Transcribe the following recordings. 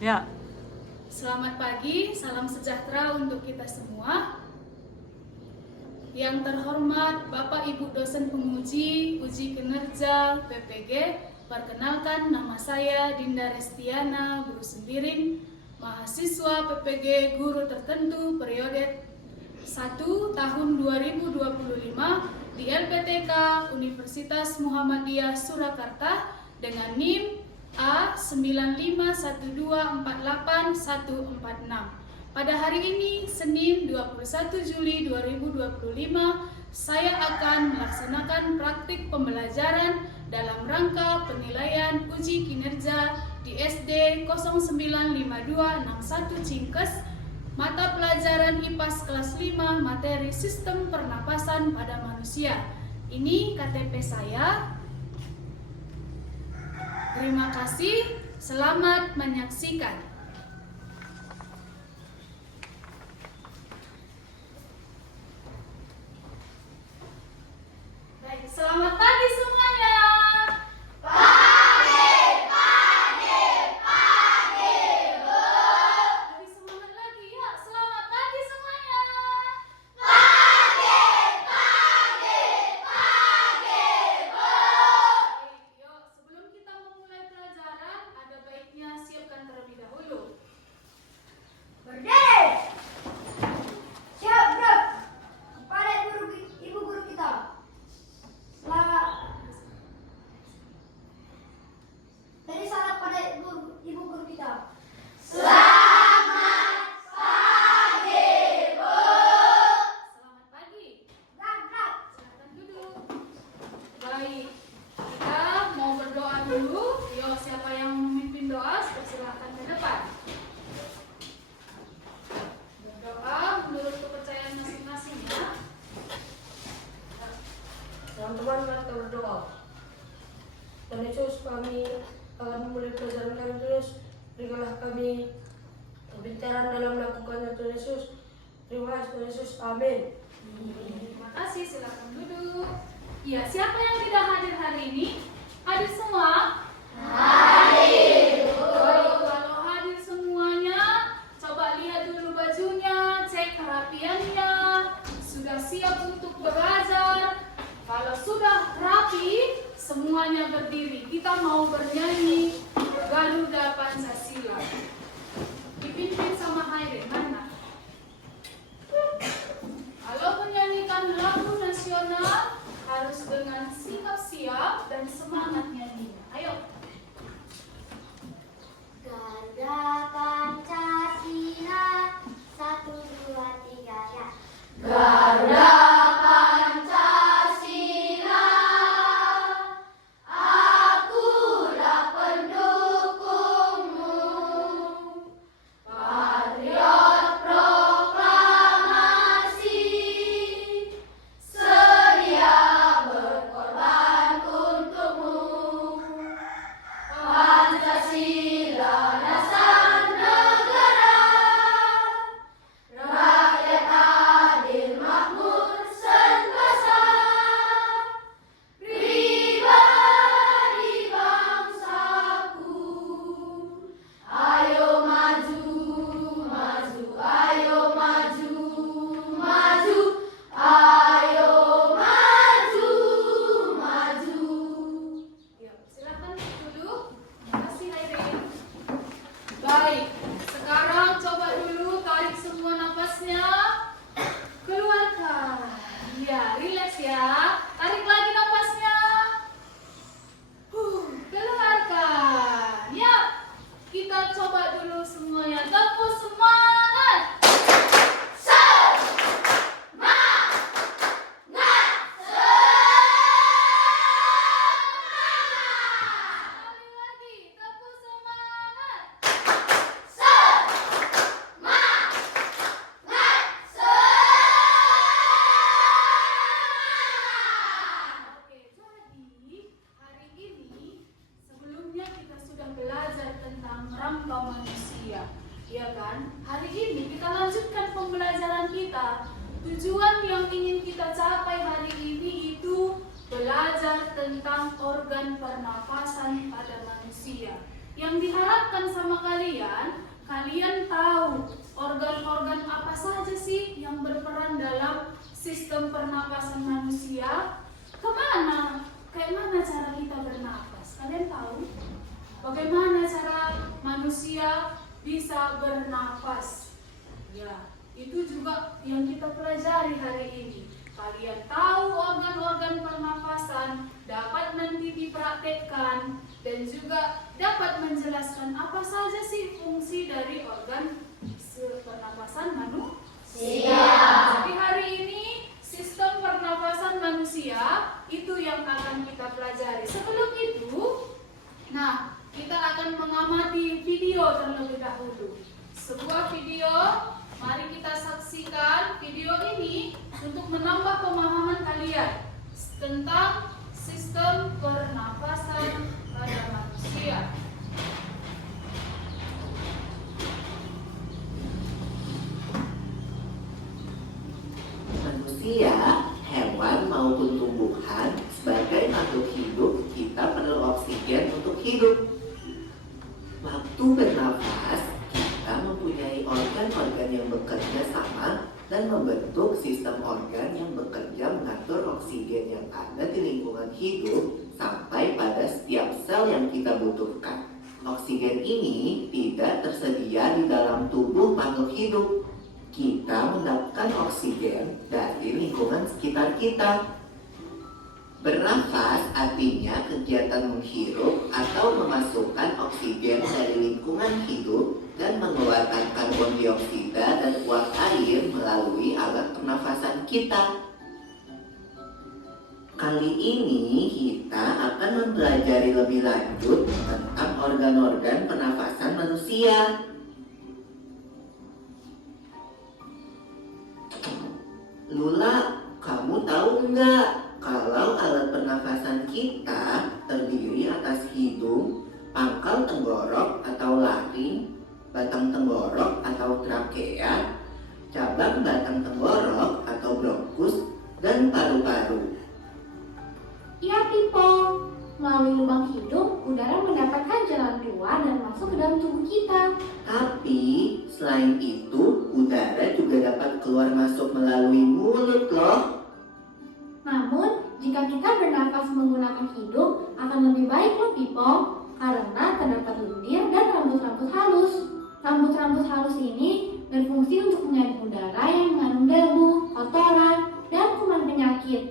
Ya. Selamat pagi, salam sejahtera untuk kita semua. Yang terhormat Bapak Ibu dosen penguji uji kinerja PPG, perkenalkan nama saya Dinda Restiana, guru sembiring, mahasiswa PPG guru tertentu periode 1 tahun 2025 di LPTK Universitas Muhammadiyah Surakarta dengan NIM A951248146. Pada hari ini, Senin 21 Juli 2025, saya akan melaksanakan praktik pembelajaran dalam rangka penilaian uji kinerja di SD 095261 Cingkes, mata pelajaran IPAS kelas 5, materi sistem pernapasan pada manusia. Ini KTP saya. Terima kasih, selamat menyaksikan. Baik, selamat pagi semuanya. Pagi, Bu. Lebih semangat lagi ya. Selamat pagi semuanya. Pagi, Bu. Baik, yuk, sebelum kita memulai pelajaran, ada baiknya siapkan terlebih dahulu. Berdiri. Siap, Bro. Kepada ibu guru kita. Selamat. Beri salam pada ibu guru kita. Selamat pagi, Bu. Selamat pagi. Gagap. Silakan duduk. Baik, kita mau berdoa dulu. Yuk, siapa yang memimpin doa, silakan ke depan. Berdoa menurut kepercayaan masing-masing ya. Teman-teman, mari kita berdoa. Tuhan Yesus, kami akan memulai pelajaran kami terus. Berikanlah kami kebenaran dalam melakukannya, Tuhan Yesus. Terima kasih, Tuhan Yesus. Amin. Terima kasih, silakan duduk. Ya, siapa yang tidak hadir hari ini? Hadir semua? Hadir. Kalau hadir semuanya, coba lihat dulu bajunya, cek kerapiannya, sudah siap untuk belajar. Kalau sudah rapi, semuanya berdiri. Kita mau bernyanyi Garuda Pancasila. Dipimpin sama Haire, mana? Kalau menyanyikan lagu nasional harus dengan sikap siap dan semangat nyanyinya. Ayo. Garuda Pancasila 1, 2, 3 ya. Garuda Pancasila, akulah pendukungmu. Patriot proklamasi, sedia berkorban untukmu. Pancasila dasar negara, rakyat adil makmur sentosa, pribadi bangsaku. Ayo maju, maju, ayo maju, maju, ayo maju, maju. Yuk, silakan duduk. Terima kasih, Haire. Baik, sekarang coba dulu tarik semua napasnya. Keluarkan. Ya, rileks ya. Tarik lagi napasnya. Keluarkan. Ya, kita coba dulu semuanya. Tepuk semangat. Sekali lagi, tepuk semangat. Oke, jadi hari ini sebelumnya kita sudah belajar tentang rangka manusia, ya kan? Hari ini kita lanjutkan pembelajaran kita. Tujuan yang ingin kita capai hari ini itu belajar tentang organ pernapasan pada manusia. Yang diharapkan sama kalian, kalian tahu organ-organ apa saja sih yang berperan dalam sistem pernapasan manusia. Kayak mana cara kita bernapas? Kalian tahu? Bagaimana cara manusia bisa bernapas? Ya, itu juga yang kita pelajari hari ini. Kalian tahu organ-organ pernapasan, dapat nanti dipraktekkan dan juga dapat menjelaskan apa saja sih fungsi dari organ pernapasan manusia. Jadi hari ini sistem pernapasan manusia itu yang akan kita pelajari. Sebelum itu, kita akan mengamati video terlebih dahulu. Sebuah video, mari kita saksikan video ini untuk menambah pemahaman kalian tentang sistem pernapasan pada manusia. Manusia, hewan maupun tumbuhan, sebagai makhluk hidup, kita perlu oksigen untuk hidup. Waktu bernafas, kita mempunyai organ-organ yang bekerja sama dan membentuk sistem organ yang bekerja mengatur oksigen yang ada di lingkungan hidup sampai pada setiap sel yang kita butuhkan. Oksigen ini tidak tersedia di dalam tubuh makhluk hidup. Kita mendapatkan oksigen dari lingkungan sekitar kita. Bernafas artinya kegiatan menghirup atau memasukkan oksigen dari lingkungan hidup dan mengeluarkan karbon dioksida dan uap air melalui alat pernafasan kita. Kali ini kita akan mempelajari lebih lanjut tentang organ-organ pernafasan manusia. Lula, kamu tahu nggak kalau alat pernafasan kita terdiri atas hidung, pangkal tenggorok atau laring, batang tenggorok atau trakea, cabang batang tenggorok atau bronkus, dan paru-paru. Iya, Pipo. Melalui lubang hidung, udara mendapatkan jalan keluar dan masuk ke dalam tubuh kita. Tapi selain itu, udara juga dapat keluar masuk melalui mulut loh. Namun, jika kita bernafas menggunakan hidung, akan lebih baik loh, Pipo. Karena terdapat lendir dan rambut-rambut halus. Rambut-rambut halus ini berfungsi untuk menyaring udara yang mengandung debu, kotoran, dan kuman penyakit.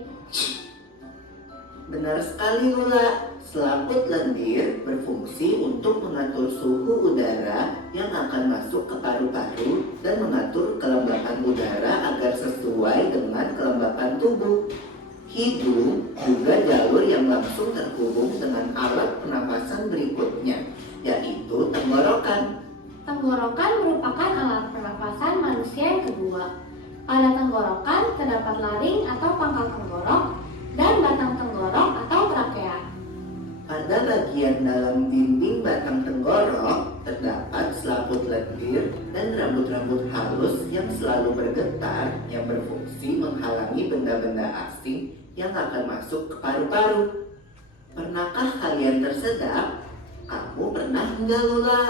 Benar sekali Lula, selaput lendir berfungsi untuk mengatur suhu udara yang akan masuk ke paru-paru dan mengatur kelembapan udara agar sesuai dengan kelembapan tubuh. Hidung juga jalur yang langsung terhubung dengan alat pernapasan berikutnya, yaitu tenggorokan. Tenggorokan merupakan alat pernapasan manusia yang kedua. Pada tenggorokan terdapat laring atau pangkal tenggorok dan batang tenggorok atau trakea. Pada bagian dalam dinding batang tenggorok terdapat selaput lendir dan rambut-rambut halus yang selalu bergetar yang berfungsi menghalangi benda-benda asing yang akan masuk ke paru-paru. Pernahkah kalian tersedak? Kamu pernah enggak Lula?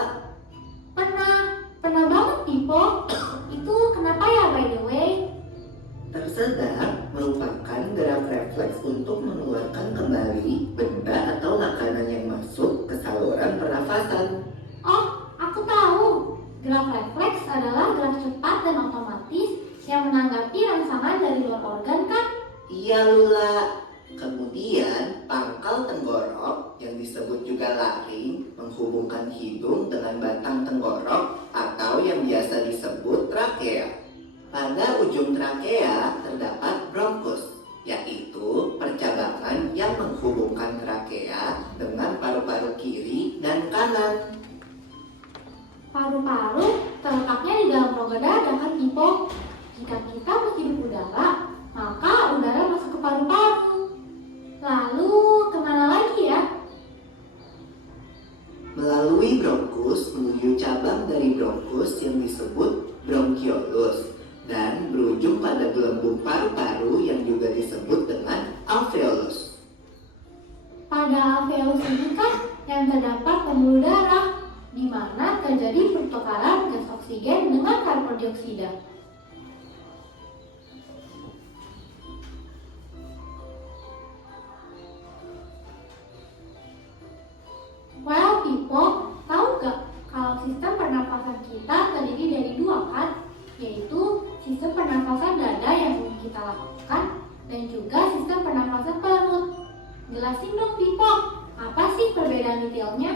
Pernah banget, Pipo. Itu kenapa ya, by the way? Tersedak merupakan gerak refleks untuk mengeluarkan kembali benda atau makanan yang masuk ke saluran pernafasan. Oh, aku tahu. Gerak refleks adalah gerak cepat dan otomatis yang menanggapi rangsangan dari luar organ, kan? Iya Lula. Kemudian pangkal tenggorok yang disebut juga laring menghubungkan hidung dengan batang tenggorok atau yang biasa disebut trakea. Pada ujung trakea terdapat bronkus, yaitu percabangan yang menghubungkan trakea dengan paru-paru kiri dan kanan. Paru-paru terletaknya di dalam rongga dada, kan, Pipo? Jika kita menghirup udara, maka udara masuk ke paru-paru. Lalu kemana lagi ya? Melalui bronkus menuju cabang dari bronkus yang disebut bronkiolus dan berujung pada gelembung paru-paru yang juga disebut dengan alveolus. Pada alveolus ini kan yang terdapat pembuluh darah, di mana terjadi pertukaran gas oksigen dengan karbon dioksida. Well, people, tahu gak kalau sistem pernafasan kita terdiri dari dua kan? Yaitu sistem pernafasan dada yang kita lakukan dan juga sistem pernafasan perut. Jelasin dong, people, apa sih perbedaan detailnya?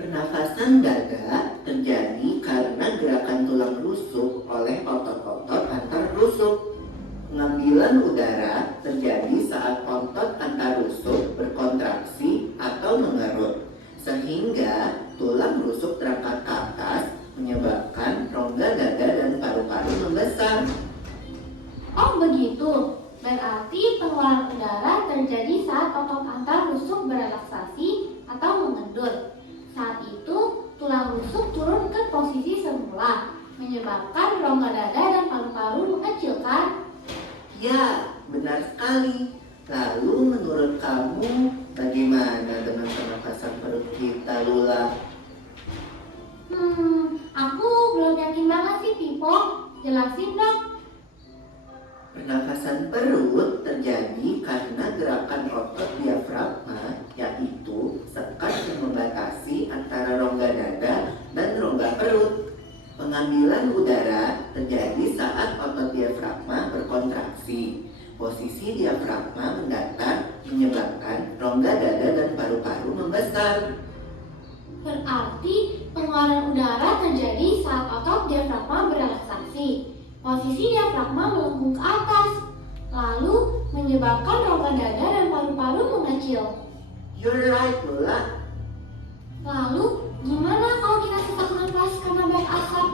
Pernafasan dada terjadi karena gerakan tulang rusuk oleh otot-otot antar rusuk. Pengambilan udara terjadi saat otot antar rusuk berkontraksi atau mengerut, sehingga tulang rusuk terangkat ke atas menyebabkan rongga dada dan paru-paru membesar. Oh begitu, berarti pengeluaran udara terjadi saat otot antar rusuk berelaksasi atau mengendur. Saat itu, tulang rusuk turun ke posisi semula, menyebabkan rongga dada dan paru-paru mengecilkan. Ya, benar sekali. Lalu menurut kamu bagaimana dengan pernafasan perut kita, Lula? Aku belum yakin banget sih, Pipo. Jelasin dong. Pernafasan perut terjadi karena gerakan otot diafragma, yaitu sekat yang membatasi antara rongga dada dan rongga perut. Pengambilan udara terjadi saat otot diafragma berkontraksi. Posisi diafragma mendatar menyebabkan rongga dada dan paru-paru membesar. Berarti pengeluaran udara terjadi saat otot diafragma berelaksasi. Posisi diafragma melengkung ke atas, lalu menyebabkan rongga dada dan paru-paru mengecil. You're right, Lula. Lalu, gimana kalau kita sesak nafas karena banyak asap?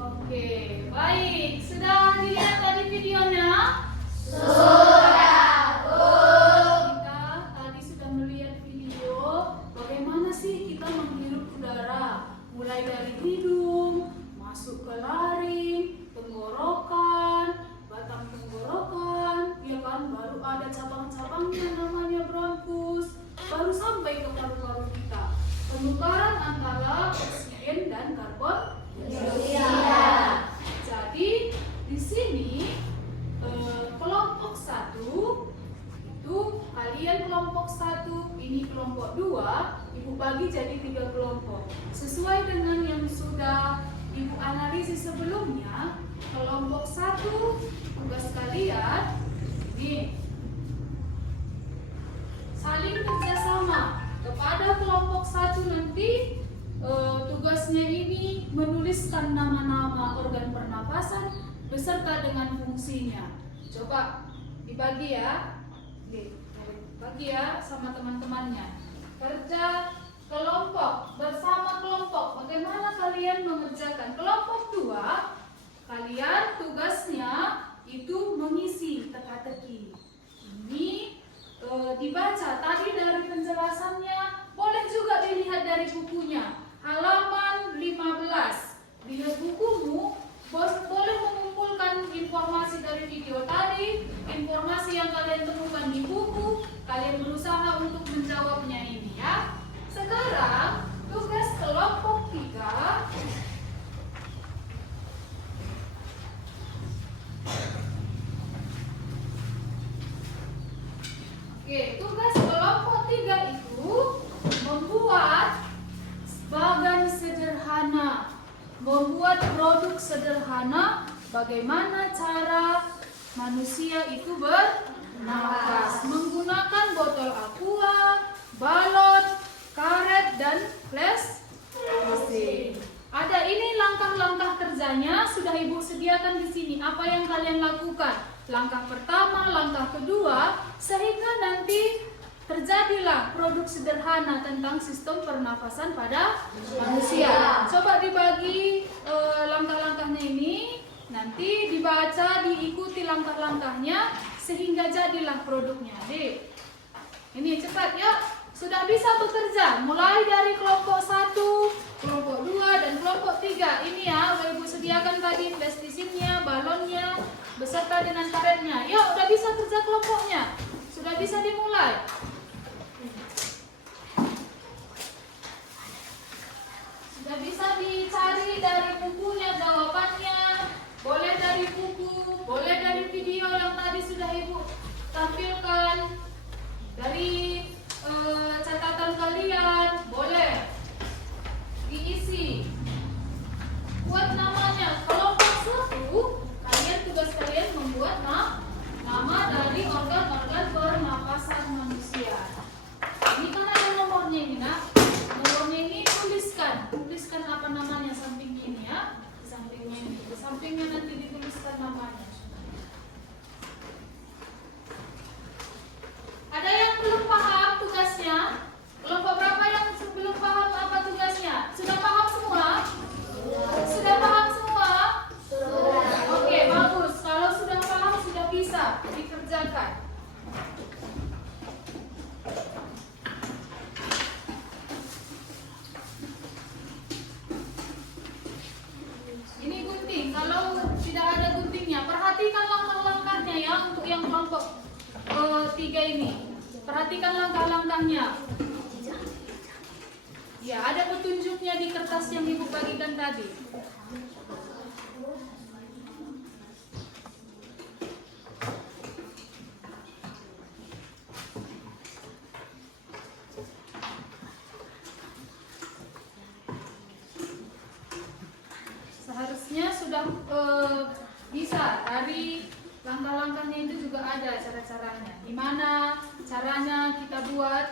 Oke, baik. Sudah dilihat tadi videonya? Kita tadi sudah melihat video bagaimana sih kita menghirup udara, mulai dari hidung, masuk ke laring, tenggorokan, batang tenggorokan, ya kan? Baru ada cabang-cabangnya namanya bronkus, baru sampai ke paru-paru kita. Penukaran antara oksigen dan karbon dioksida. Jadi di sini kelompok 1 itu kalian kelompok 1, ini kelompok 2, Ibu bagi jadi 3 kelompok. Sesuai dengan yang sudah Ibu analisis sebelumnya, kelompok 1 tugas kalian ini saling kerjasama. Kepada kelompok 1 nanti tugasnya ini menuliskan nama-nama organ pernapasan beserta dengan fungsinya. Coba dibagi ya, bagi ya sama teman-temannya. Kerja kelompok bersama kelompok. Bagaimana kalian mengerjakan? Kelompok 2, kalian tugasnya itu mengisi teka-teki. Ini dibaca tadi dari penjelasannya, boleh juga dilihat dari bukunya. Halaman 15. Dilihat bukumu, boleh mengumpulkan informasi dari video tadi, informasi yang kalian temukan di buku, kalian berusaha untuk menjawabnya ini ya. Sekarang tugas kelompok 3. Oke, tugas kelompok 3 itu membuat bagan sederhana, membuat produk sederhana. Bagaimana cara manusia itu bernafas menggunakan botol aqua, balon, karet, dan plastik. Ada ini langkah-langkah kerjanya sudah Ibu sediakan di sini. Apa yang kalian lakukan? Langkah pertama, langkah kedua, sehingga nanti terjadilah produk sederhana tentang sistem pernafasan pada manusia. Coba dibagi langkah-langkahnya ini, nanti dibaca, diikuti langkah-langkahnya sehingga jadilah produknya. Dek, ini cepat ya. Sudah bisa bekerja mulai dari kelompok 1, kelompok 2, dan kelompok 3. Ini ya, udah Ibu sediakan tadi pestisidnya, balonnya, beserta dengan karetnya. Yuk, udah bisa kerja kelompoknya. Sudah bisa dimulai. Sudah bisa dicari dari bukunya jawabannya. Boleh dari buku, boleh dari video yang tadi sudah Ibu tampilkan. Dari catatan kalian, boleh diisi. Buat namanya. Kelompok 1, tugas kalian membuat nama dari organ-organ pernapasan manusia. Ini kan ada nomornya ini, nak. Nomornya ini tuliskan apa namanya samping ini ya. Di sampingnya ini, di sampingnya nanti dituliskan namanya. Ada yang belum paham tugasnya? Kelompok berapa yang belum paham apa tugasnya? Sudah paham semua? Sudah paham semua? Oke, bagus. Kalau sudah paham, sudah bisa dikerjakan. Ini gunting. Kalau tidak ada guntingnya, perhatikan langkah-langkahnya ya untuk yang kelompok 3 ini. Perhatikan langkah-langkahnya. Ya, ada petunjuknya di kertas yang Ibu bagikan tadi. Seharusnya sudah bisa. Dari langkah-langkahnya itu juga ada cara-caranya. Gimana caranya kita buat?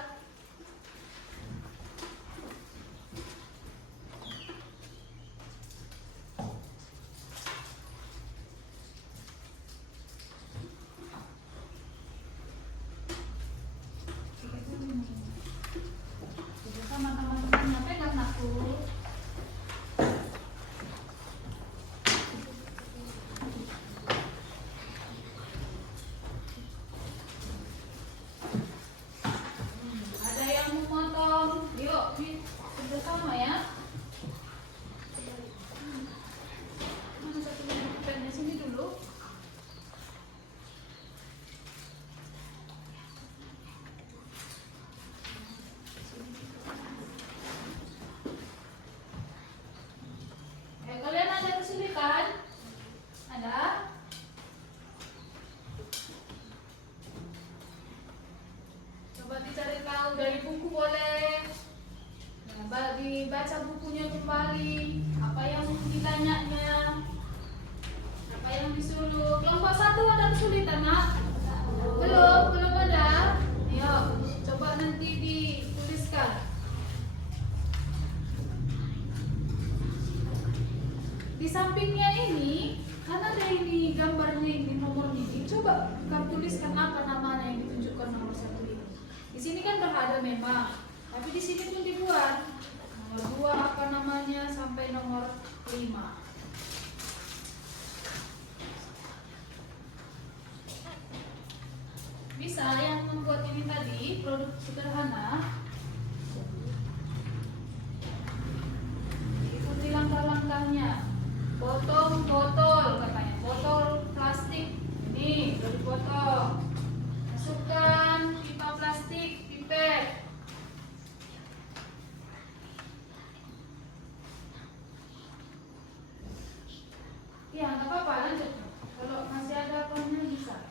Sama teman-temannya pegang aku. Ada yang mau motong, yuk bersama ya. Mana satu pennya sini dulu. Kalian ada kesulitan? Ada? Coba dicari tahu dari buku boleh. Nah, dibaca bukunya kembali. Apa yang ditanyanya? Apa yang disuruh? Kelompok 1 ada kesulitan, nak? Belum ada. Yuk, coba nanti dituliskan. Di sampingnya ini, kan ada ini gambarnya ini, nomornya ini. Coba kamu tuliskan apa namanya yang ditunjukkan nomor 1 ini. Di sini kan berada memang, tapi di sini pun dibuat nomor 2 apa namanya sampai nomor 5. Bisa yang membuat ini tadi produk sederhana. Ikuti langkah-langkahnya. Potong botol katanya, botol plastik ini udah dipotong. Masukkan pipa plastik, pipet. Ya nggak apa-apa, lanjut. Kalau masih ada konnya bisa.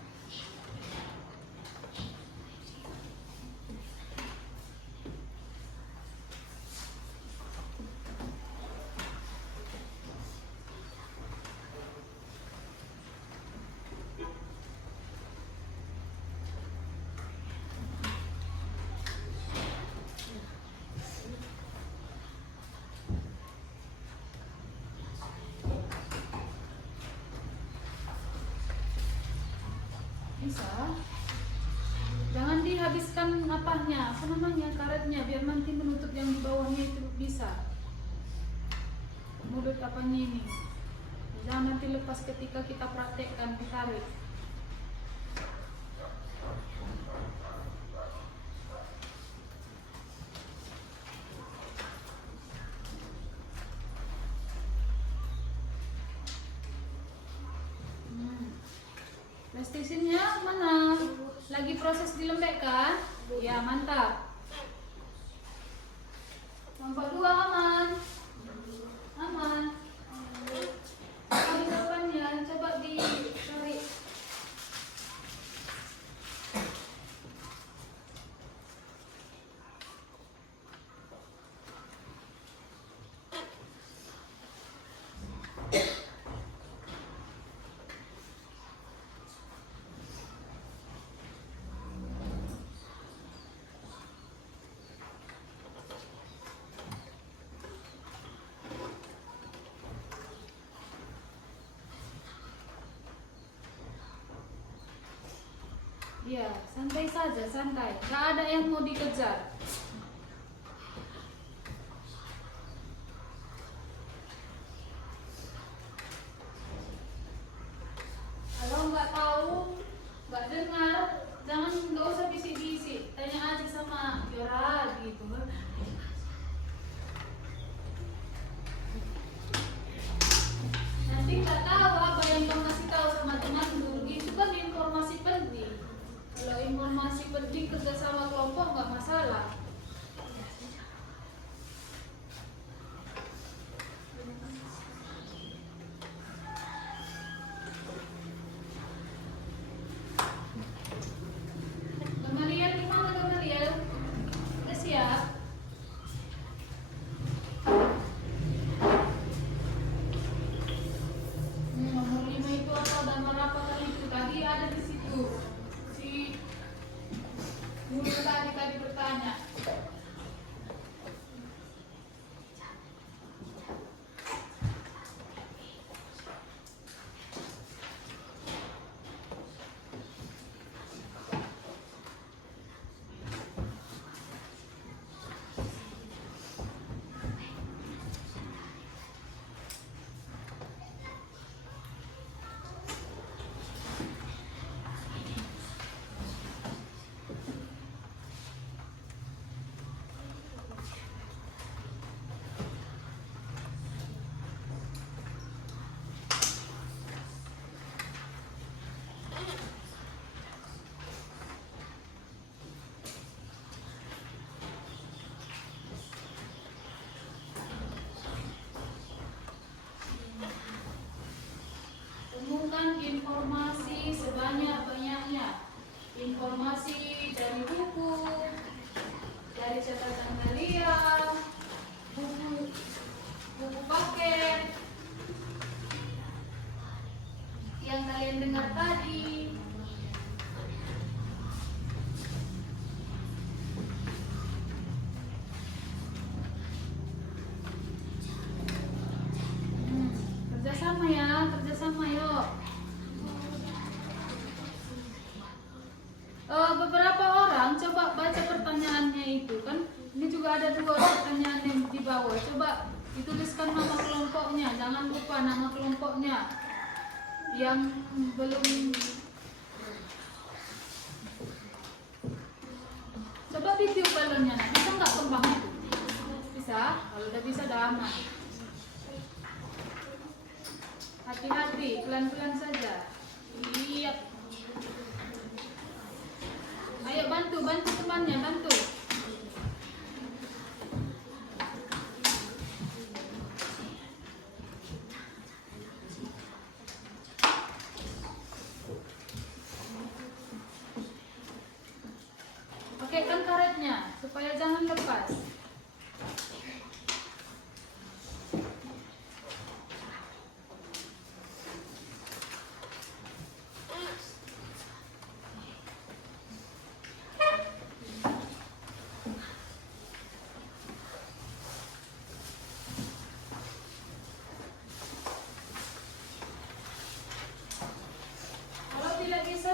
Bisa. Jangan dihabiskan apanya, apa namanya, karetnya, biar nanti menutup yang di bawahnya itu bisa. Mulut apanya ini. Jangan nanti lepas ketika kita praktekkan, ditarik. Plastisinnya mana? Lagi proses dilembekkan? Ya, mantap. Kelompok 2 aman. Iya, santai saja, santai. Gak ada yang mau dikejar. Kalau nggak tahu, nggak dengar, nggak usah bisik-bisik. Tanya aja sama Yora gitu. Nanti nggak tahu apa yang kamu kasih tahu sama teman dulu. Itu kan informasi penting. Kalau informasi penting kerja sama kelompok nggak masalah. Gamaliel gimana Gamaliel? Udah siap? Nomor 5 itu apa gambar apa kali itu? Tadi ada di situ. Si guru tadi bertanya. Umumkan informasi sebanyak-banyaknya. Informasi dari buku, dari catatan kalian, buku paket yang kalian dengar tadi. Kerjasama yuk. Beberapa orang coba baca pertanyaannya itu kan. Ini juga ada 2 pertanyaan yang di bawah. Coba dituliskan nama kelompoknya. Jangan lupa nama kelompoknya. Yang belum. Coba ditiup balonnya. Bisa nggak kembang itu? Bisa? Kalau udah bisa udah aman. Hati-hati, pelan-pelan saja. Iya. Ayo bantu temannya, bantu. Pakaikan karetnya supaya jangan lepas.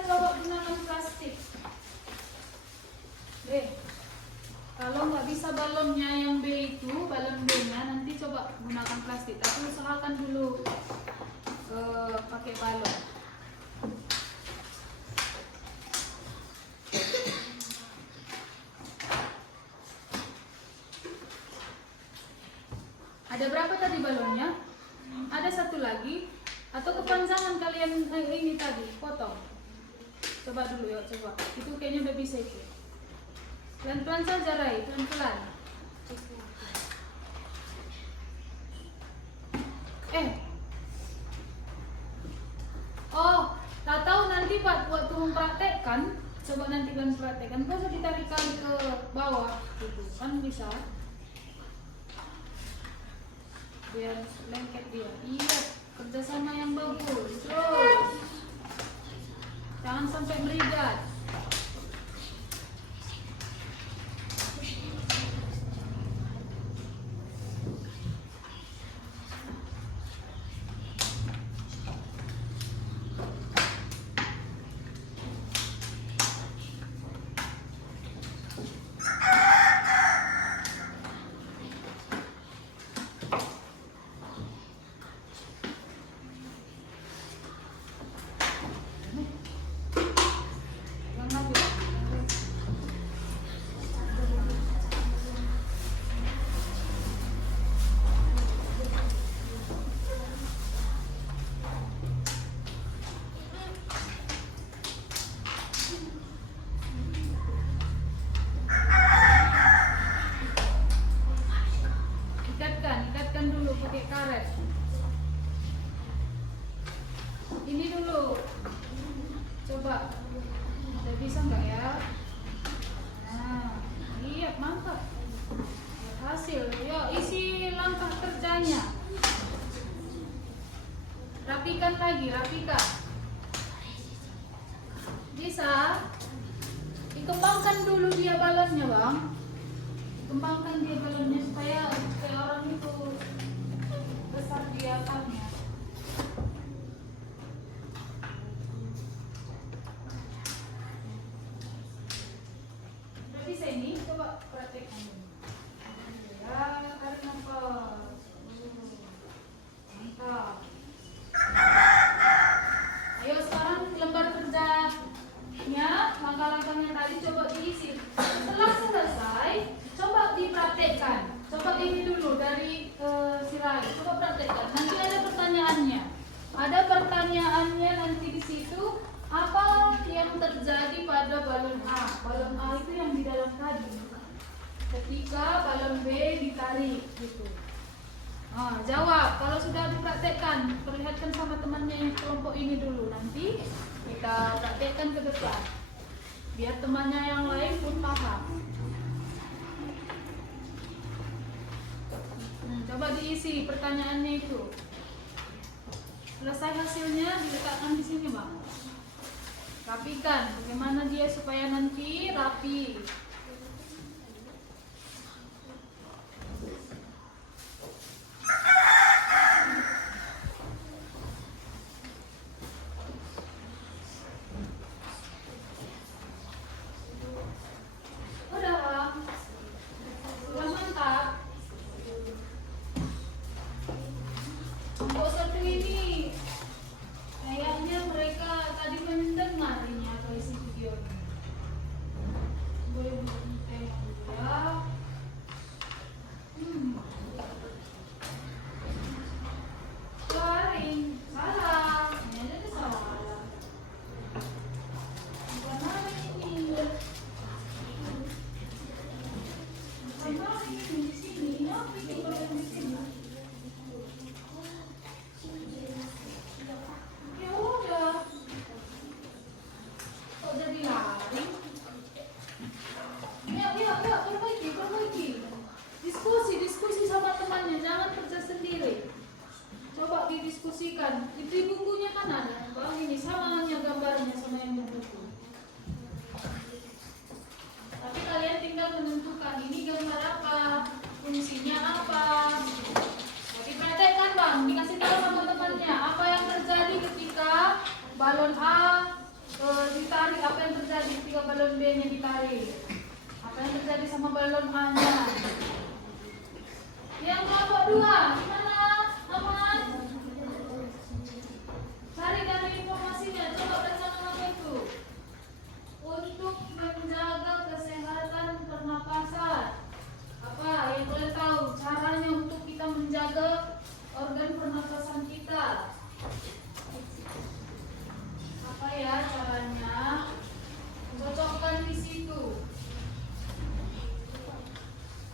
Coba gunakan plastik. Kalau nggak bisa balonnya yang B itu, balon B-nya nanti coba gunakan plastik. Tapi usahakan dulu pakai balon. Ada berapa tadi balonnya? Ada 1 lagi. Atau kepanjangan kalian ini tadi, potong. Coba dulu ya, coba. Itu kayaknya udah bisa itu. Pelan-pelan saja Rai, pelan-pelan. Oh, tak tahu nanti Pak waktu mempraktekkan, coba nanti kalian praktekkan. Kau bisa ditarik kali ke bawah, gitu kan bisa. Biar lengket dia. Iya, kerjasama yang bagus. Terus, jangan sampai meligat. Angkatkan dulu pakai karet. Ini dulu. Coba. Udah bisa nggak ya? Nah, iya mantap. Hasil. Yuk isi langkah kerjanya. Rapikan lagi, rapikan. Bisa. Dikembangkan dulu dia balonnya, Bang. Kembangkan dia balonnya supaya kayak orang itu besar di atasnya. Udah bisa ini? Coba praktekkan dulu. Ya, tarik nafas. Mantap. Ayo sekarang lembar kerjanya, langkah-langkahnya tadi coba diisi. Setelah selesai, coba dipraktekkan. Coba ini dulu dari Sirai. Coba praktekkan. Nanti ada pertanyaannya. Ada pertanyaannya nanti di situ. Apa yang terjadi pada balon A? Balon A itu yang di dalam tadi. Ketika balon B ditarik, gitu. Nah, jawab. Kalau sudah dipraktekkan, perlihatkan sama temannya yang kelompok ini dulu. Nanti kita praktekkan ke depan. Biar temannya yang lain pun paham. Coba diisi pertanyaannya itu. Selesai hasilnya diletakkan di sini, Bang. Rapikan. Bagaimana dia supaya nanti rapi. Udah, Bang. Sudah mantap. Kelompok satu ini kayaknya mereka tadi mendengar ini apa isi videonya. Boleh tengok dulu ya. Garing, salah. Ini ada salah. Bukan ini. Bukan ini di sini. Ini apa ini kalau di sini? Ya udah. Kok jadi lari? Ya, perbaiki. Diskusi sama temannya, jangan kerja sendiri. Coba didiskusikan. Di bukunya kan ada, Bang, ini samanya gambarnya sama yang di buku. Tapi kalian tinggal menentukan ini gambar apa, fungsinya apa. Jadi praktekkan, Bang, dikasih tahu sama temannya apa yang terjadi ketika balon A ditarik, apa yang terjadi ketika balon B-nya ditarik, apa yang terjadi sama balon A-nya. Yang kelompok 2, gimana? Aman? Cari dari informasinya, coba baca nama itu. Untuk menjaga kesehatan pernapasan. Apa yang kalian tahu caranya untuk kita menjaga organ pernapasan kita? Apa ya caranya? Cocokkan di situ.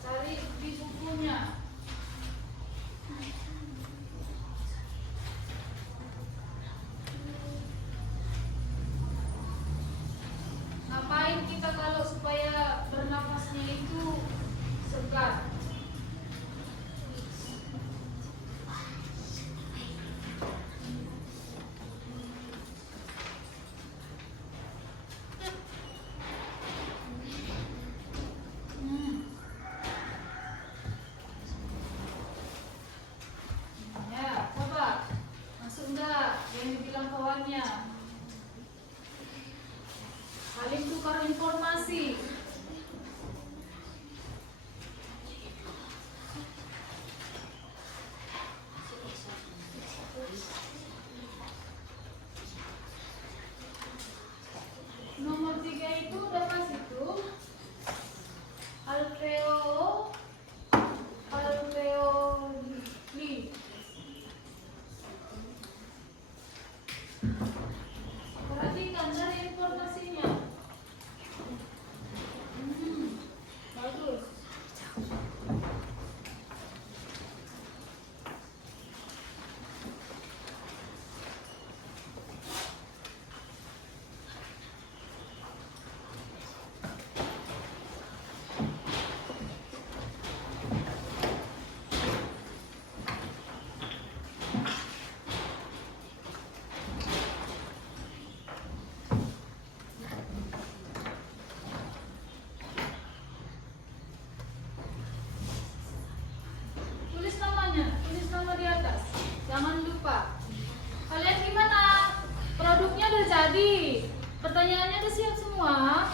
Cari di bukunya. Ngapain kita kalau supaya bernafasnya itu segar? Ya, coba masuk enggak yang dibilang kawannya? Saling tukar informasi. Nomor 3 itu udah pas itu. Alveoli. Perhatikan dari informasinya. Bagus. Adi, pertanyaannya udah siap semua?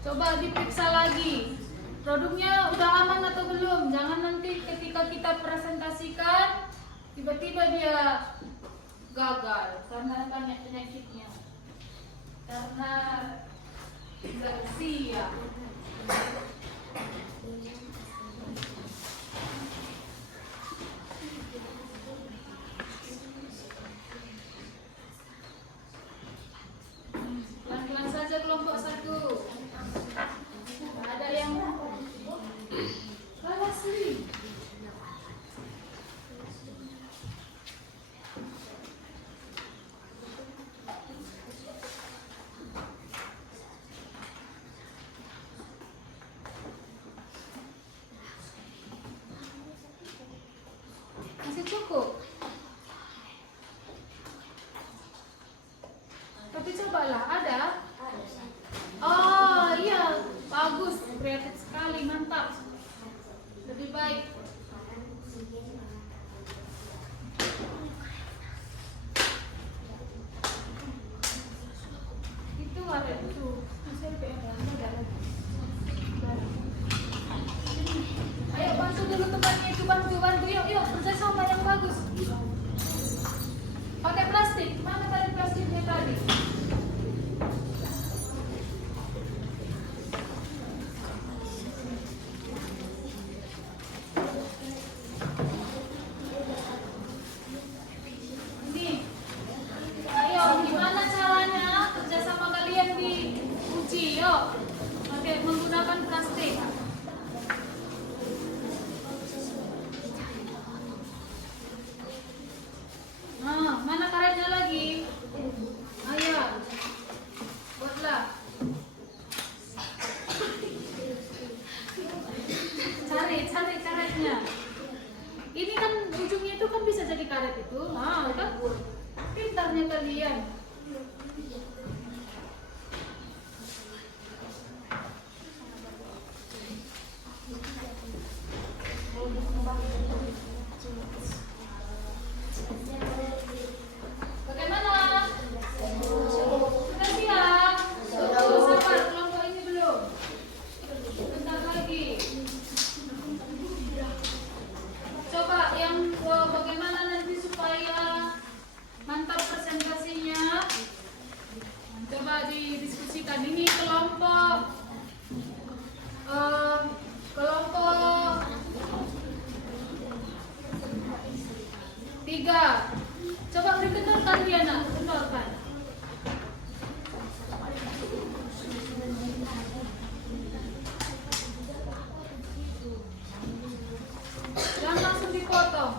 Coba diperiksa lagi. Produknya udah aman atau belum? Jangan nanti ketika kita presentasikan tiba-tiba dia gagal karena banyak penyakitnya. Karena nggak siap. Pelan-pelan saja kelompok 1. Ada yang Lasri. Masih cukup. Tapi cobalah, ada? Oh iya, bagus, kreatif sekali, mantap. Lebih baik. Itu ada itu. Masih ada ada lagi. Ayo bantu dulu temannya itu, bantu. Yuk, kerjasama yang bagus. Pakai plastik, mana tadi plastiknya tadi? Ini, ayo gimana caranya kerjasama kalian diuji? Yuk, pakai menggunakan plastik. Nah, mana karetnya lagi? Ayo, buatlah. Cari karetnya. Ini kan ujungnya itu kan bisa jadi karet itu. Nah, kan pintarnya kalian. Bagaimana? Sudah siap? Sabar, kelompok ini belum. Bentar lagi. Coba yang bagaimana nanti supaya mantap presentasinya. Coba didiskusikan. Ini kelompok 3. Coba beri kendorkan dia nak, kendorkan. Jangan langsung dipotong.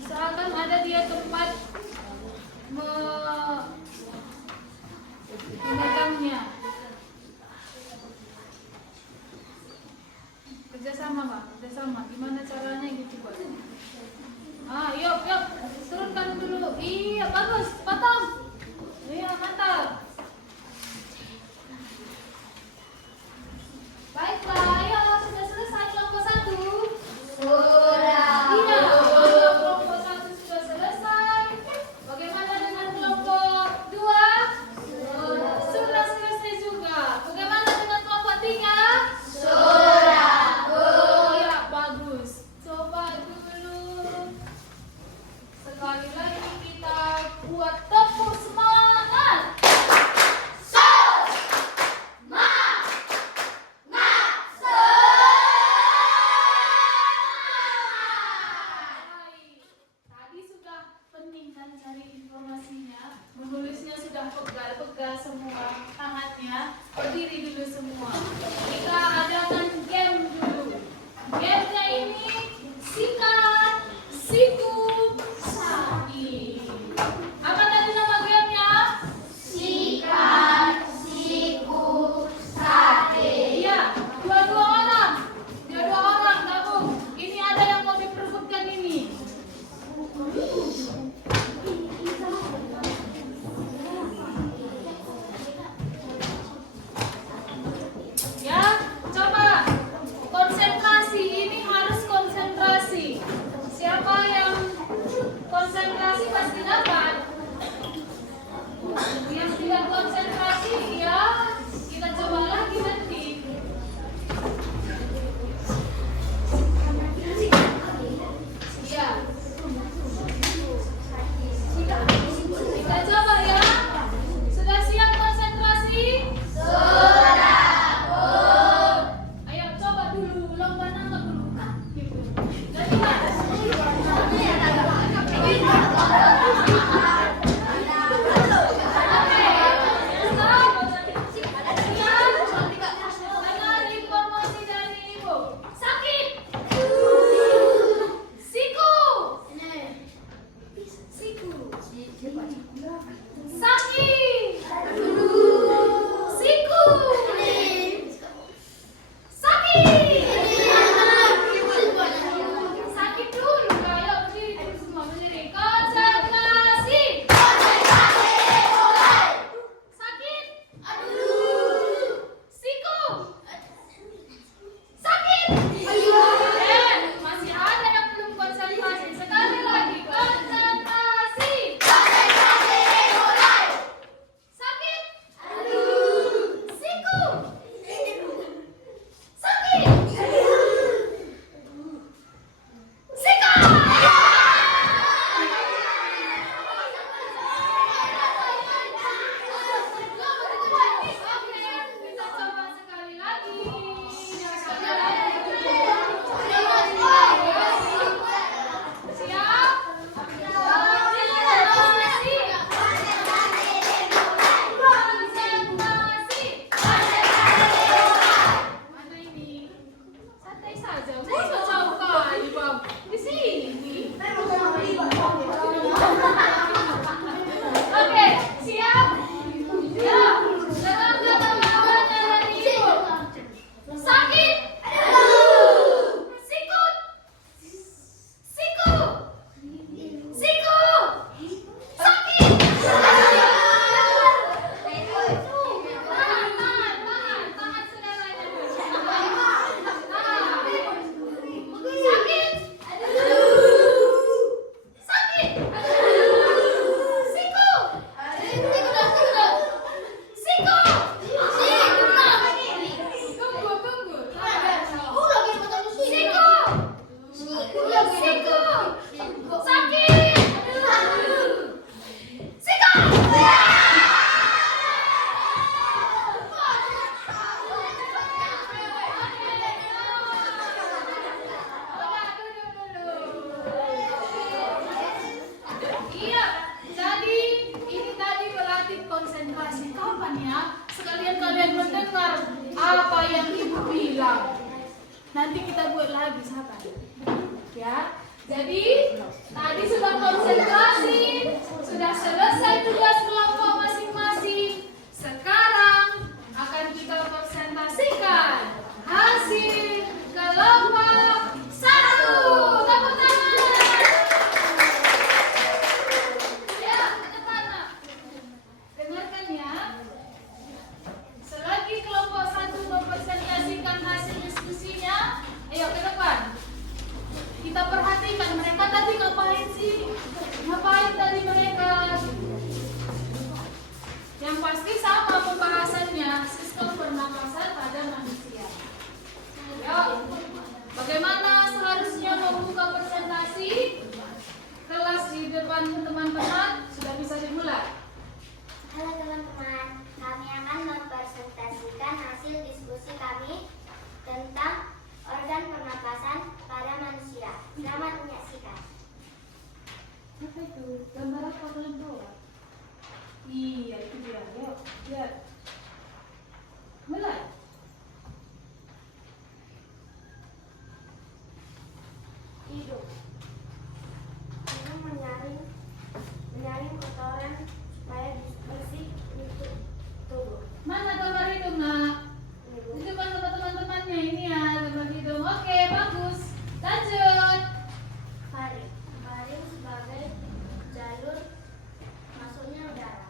Usahakan ada dia tempat memegangnya. Kerjasama Pak, kerjasama. Gimana caranya gitu Pak? Yuk, turunkan dulu. Iya, bagus, potong. Iya, mantap. Baiklah, ayo sudah selesai kelompok 1. Iya, kelompok 1 sudah selesai. Bagaimana dengan kelompok 2? Sudah selesai juga. Bagaimana dengan kelompok 3? Oh ya, bagus. Coba dulu. Sekali lagi kita buat tepuk semangat. Tadi sudah pening kan cari informasinya, menulisnya sudah pegal semua tangannya, berdiri dulu semua. Kita adakan game dulu. Gamenya ini sikat, siku, saki. Apa tadi nama gamenya? Sikat, siku, sate. Iya, dua-dua orang gabung. Ini ada yang mau diperebutkan ini. Ya, coba konsentrasi. Ini harus konsentrasi. Yang tidak konsentrasi ya, kita coba lagi nanti. Ya. Kita coba ya. Sudah siap konsentrasi? Ayo coba dulu, lomba nangkep dulu. Gitu. Jadi dengar informasi dari ibu. Sakit. Siku. Siku. Sakit. Siku. Sakit. Sakit dulu, ayo berdiri dulu semua, berdiri. Konsentrasi. Sakit. Siku. Sakit. Masih ada yang belum konsentrasi. Sekali lagi konsentrasi. Sakit. Siku. Sakit. Sika. Oke, kita coba sekali lagi. Siap? Konsentrasi. Konsentrasi. Mana ini? Santai saja. Masa jauh kali, Bang? Di sini. Oke, siap? Ya. Dengar kata-katanya dari ibu. Sakit. Sikut. Siku. Siku. Sakit. Tahan saudaranya. Sakit. Sakit. Siku. Siku. Tunggu. Siku. Sakit. Siku. Iya, jadi ini tadi berlatih konsentrasi. Kapan ya? Sekalian kalian mendengar apa yang ibu bilang. Nanti kita buat lagi, sahabat. Ya, jadi tadi sudah konsentrasi, sudah selesai tugas kelompok masing-masing. Sekarang akan kita presentasikan hasil kelompok 1. Tepuk tangan. Ya, ke depan, Nak. Dengarkan ya. Selagi kelompok 1 mempresentasikan hasil diskusinya, ayo ke depan. Kita perhatikan mereka tadi ngapain sih? Ngapain tadi mereka? Yang pasti sama pembahasannya, sistem pernapasan pada manusia. Ayo, bagaimana seharusnya membuka presentasi? Kelas di depan teman-teman sudah bisa dimulai. Halo teman-teman, kami akan mempresentasikan hasil diskusi kami tentang organ pernapasan pada manusia. Selamat menyaksikan. Apa itu? Gambar apa kalian bawa? Iya, itu dia. Yuk, lihat. Mulai. Hidung. Hidung menyaring kotoran supaya bersih untuk tubuh. Mana gambar hidung, Nak? Tunjukkan ke teman-temannya ini ya, gambar hidung. Oke, bagus. Lanjut. Faring. Faring sebagai jalur masuknya udara.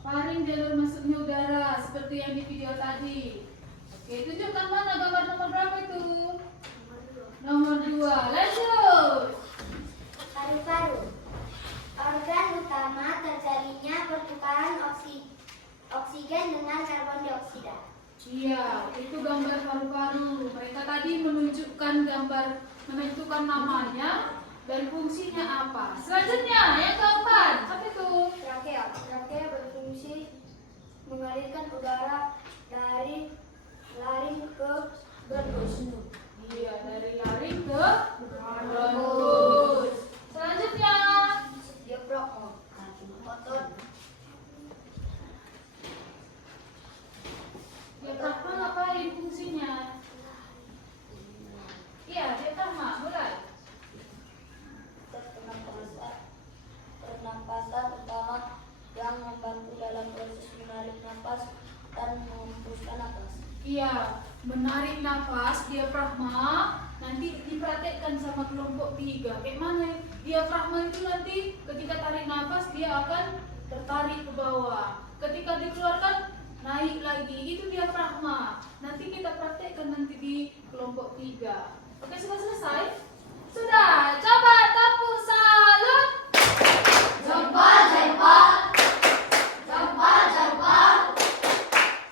Faring jalur masuknya udara seperti yang di video tadi. Oke, tunjukkan mana gambar nomor berapa itu? Nomor 2. Lanjut. Paru-paru. Organ utama terjadinya pertukaran oksigen dengan karbon dioksida. Iya, itu gambar paru-paru. Mereka tadi menunjukkan menentukan namanya dan fungsinya apa. Selanjutnya, yang keempat, apa itu? Trakea. Trakea berfungsi mengalirkan udara dari laring ke bronkus. Iya, dari laring ke bronkus. Selanjutnya, Diafragma. Otot. diafragma ngapain fungsinya? Iya, diafragma, mulai. Pernapasan utama yang membantu dalam proses menarik napas dan menghembuskan napas. Iya, menarik nafas diafragma nanti dipraktekkan sama kelompok 3. Kayak mana? Diafragma itu nanti ketika tarik nafas dia akan tertarik ke bawah. Ketika dikeluarkan naik lagi. Itu diafragma. Nanti kita praktekkan nanti di kelompok 3. Oke, sudah selesai? Sudah. Coba tepuk salut. Jempol, jempol. Jempol, jempol.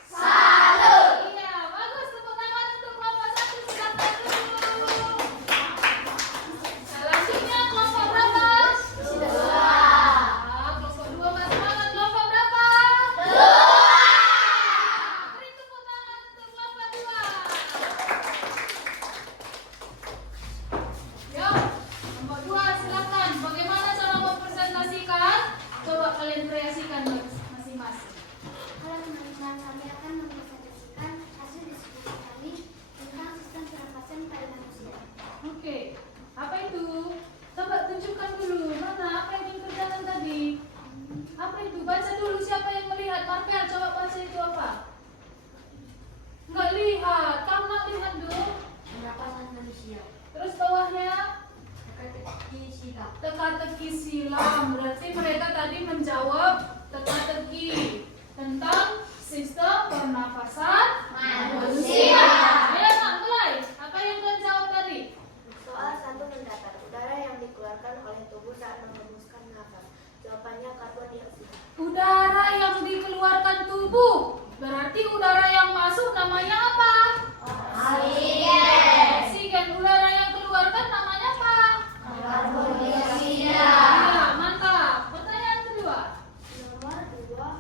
Salut. Iya, bagus. Tepuk tangan untuk kelompok 1 silakan dulu. Selanjutnya kelompok berapa? Kelompok 2 Mas semangat. Kelompok berapa? 2. Beri tepuk tangan untuk kelompok 2. Yuk, kelompok 2 silakan. Bagaimana cara mempresentasikan? Coba kalian kreasikan masing-masing. Halo teman-teman, kami akan mempresentasikan hasil diskusi kami tentang sistem pernapasan pada manusia. Oke, apa itu? Coba tunjukkan dulu. Mana apa yang dikerjakan tadi? Apa itu? Baca dulu siapa yang melihat. Markel, coba baca itu apa? Nggak lihat. Kamu nggak lihat dulu. Pernapasan manusia. Terus bawahnya Teka-teki silang. teka-teki silam. Berarti mereka tadi menjawab teka-teki tentang sistem pernafasan manusia. Ayo nak mulai. Apa yang kalian jawab tadi? Soal 1 mendatar. Udara yang dikeluarkan oleh tubuh saat menghembuskan nafas. Jawabannya karbon dioksida. Udara yang dikeluarkan tubuh. Berarti udara yang masuk namanya apa? Oksigen. Udara yang keluarkan namanya apa? Karbon dioksida. Ya, mantap. Pertanyaan kedua. Nomor 2.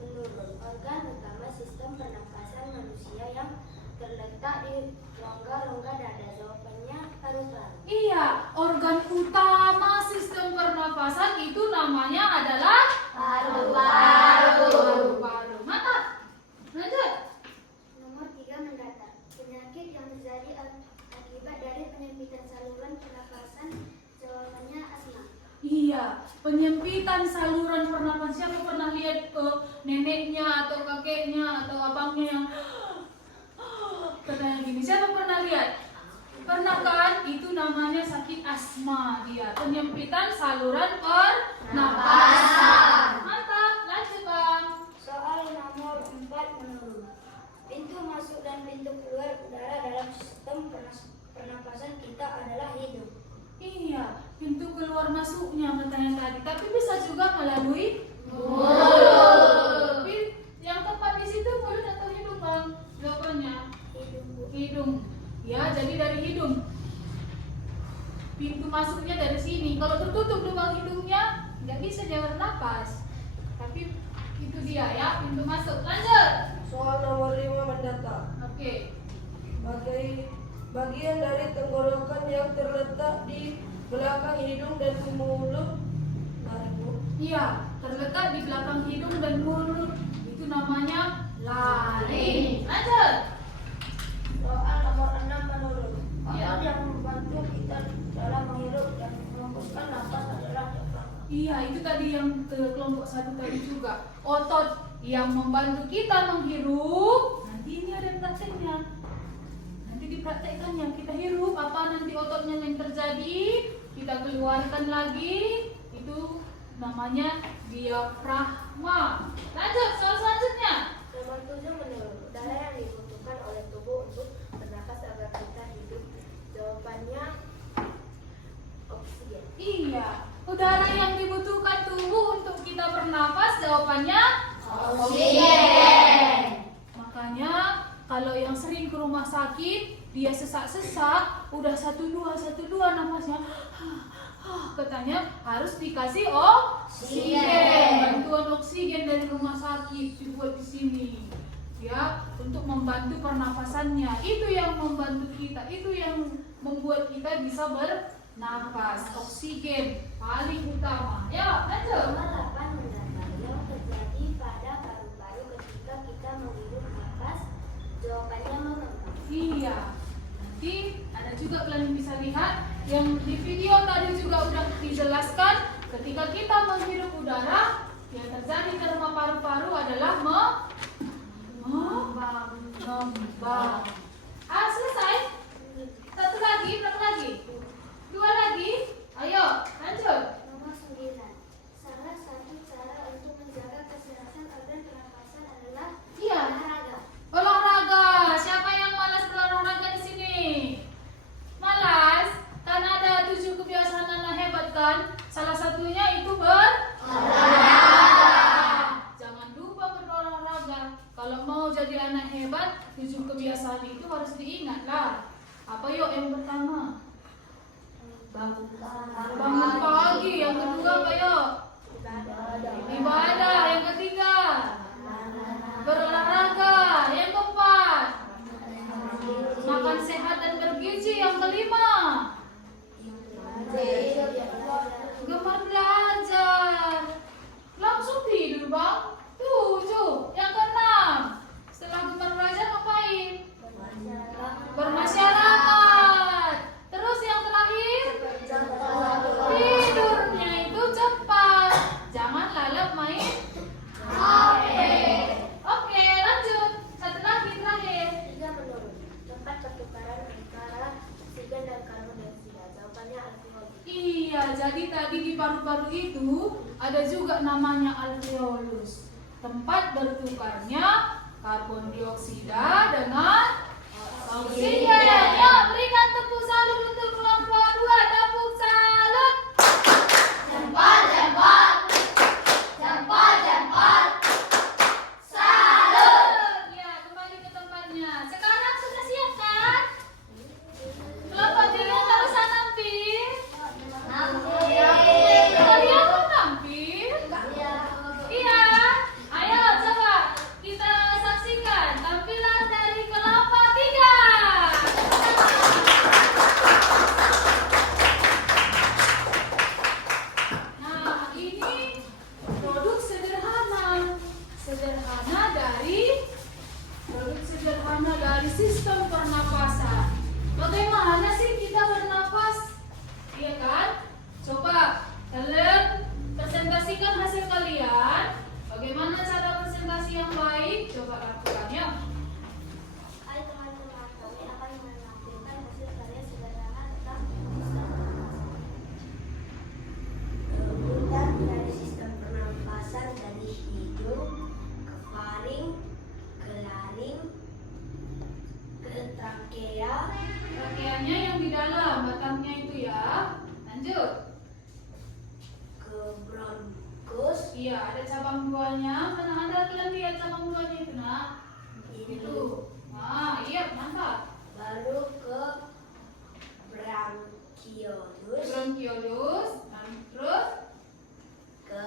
Menurut organ utama sistem pernapasan manusia yang terletak di rongga-rongga dada. Jawabannya paru-paru. Iya, organ utama sistem pernafasan itu namanya adalah Paru-paru. paru-paru. Mantap. Lanjut. Nomor 3 mendatar. Penyakit yang terjadi akibat dari penyempitan saluran pernapasan. Jawabannya asma. Iya, penyempitan saluran pernapasan. Siapa pernah lihat neneknya atau kakeknya atau abangnya yang katanya gini? Siapa pernah lihat? Pernah kan? Itu namanya sakit asma dia. Penyempitan saluran pernapasan. Mantap. Lanjut bang. Soal nomor 4 menurut. Pintu masuk dan pintu keluar udara dalam sistem pernapasan kita adalah hidung. Iya, pintu keluar masuknya katanya tadi. Tapi bisa juga melalui Mulut. Tapi yang tepat di situ mulut atau hidung bang? Jawabannya Hidung. hidung. Ya, jadi dari hidung. Pintu masuknya dari sini. Kalau tertutup lubang hidungnya, nggak bisa dia bernapas. Tapi itu dia ya, pintu masuk. Lanjut. Soal nomor 5 mendatar. Oke. Bagian dari tenggorokan yang terletak di belakang hidung dan mulut. Iya, terletak di belakang hidung dan mulut. Itu namanya laring. Lanjut. Soal nomor 6 menurut. Iya. Otot yang membantu kita dalam menghirup dan menghembuskan nafas adalah diafragma. Iya, itu tadi yang ke kelompok 1 tadi juga. Otot yang membantu kita menghirup. Nanti ini ada prakteknya. Nanti dipraktekkannya. Kita hirup, apa nanti ototnya yang terjadi, kita keluarkan lagi. Itu namanya diafragma. Lanjut, soal selanjutnya. Nomor 7 menurut. Udara yang dibutuhkan oleh tubuh untuk bernapas agar kita hidup. Jawabannya oksigen. Iya, udara yang dibutuhkan kalau yang sering ke rumah sakit, dia sesak-sesak, udah 1212 nafasnya, katanya harus dikasih oksigen, bantuan oksigen dari rumah sakit dibuat di sini, ya, untuk membantu pernafasannya. Itu yang membantu kita, itu yang membuat kita bisa bernafas. Oksigen paling utama. Ya, lanjut. Nomor 8 mendatar yang terjadi pada paru-paru ketika kita menghirup nafas. Jawabannya mengembang. Iya. Nanti ada juga kalian bisa lihat yang di video tadi juga udah dijelaskan, ketika kita menghirup udara yang terjadi di dalam paru-paru adalah mengembang. Selesai. Satu lagi, berapa lagi? 2 lagi. Ayo, lanjut. Nomor 9. Salah satu cara untuk menjaga kesehatan organ pernapasan adalah Iya. olahraga. Olahraga. Siapa yang malas berolahraga di sini? Malas? Kan ada 7 kebiasaan anak hebat kan? Salah satunya itu berolahraga. Jangan lupa berolahraga. Kalau mau jadi anak hebat, 7 kebiasaan itu harus diingat lah. Apa yuk yang pertama? Bangun Bangun pagi. Yang kedua apa yuk? Ibadah. Yang ketiga? Berolahraga. Yang keempat? Makan sehat dan bergizi. Yang kelima? Gemar belajar. Langsung tidur bang. 7. Yang keenam? Setelah gemar belajar ngapain? Bermasyarakat. Terus yang terakhir? Tidurnya itu cepat. Jangan lalap main HP. Oke, lanjut. Satu lagi terakhir. 3 menurun. Tempat pertukaran antara oksigen dan karbon dioksida. Jawabannya alveolus. Iya, jadi tadi di paru-paru itu ada juga namanya alveolus. Tempat bertukarnya karbon dioksida dengan oksigen. Ya, berikan tepuk salut untuk kelompok 2. Tepuk salut. Jempol, jempol. Jempol, jempol. Salut. Ya, kembali ke tempatnya. Sekarang sudah siap kan? Kelompok 3 nggak usah nampil. Kalian mau nampil? Iya. Ayo coba kita saksikan tampilan dari kelompok 3. Nah, ini produk sederhana. Produk sederhana dari sistem pernapasan. Bagaimana sih kita bernapas? Iya kan? Coba kalian presentasikan hasil kalian. Bagaimana cara presentasi yang baik? Coba lakukan ya. Hai teman-teman, kami akan menampilkan hasil karya sederhana tentang sistem pernapasan. Rebutan dari sistem pernapasan dari hidung ke faring, ke laring, ke trakea, Pakaiannya yang di dalam, batangnya itu ya. Lanjut. ke bronkus, Iya, ada cabang buahnya. Mana ada kalian lihat cabang buahnya itu, nak? Itu. Nah, iya, mantap. baru ke bronchiolus, Bronchiolus, terus ke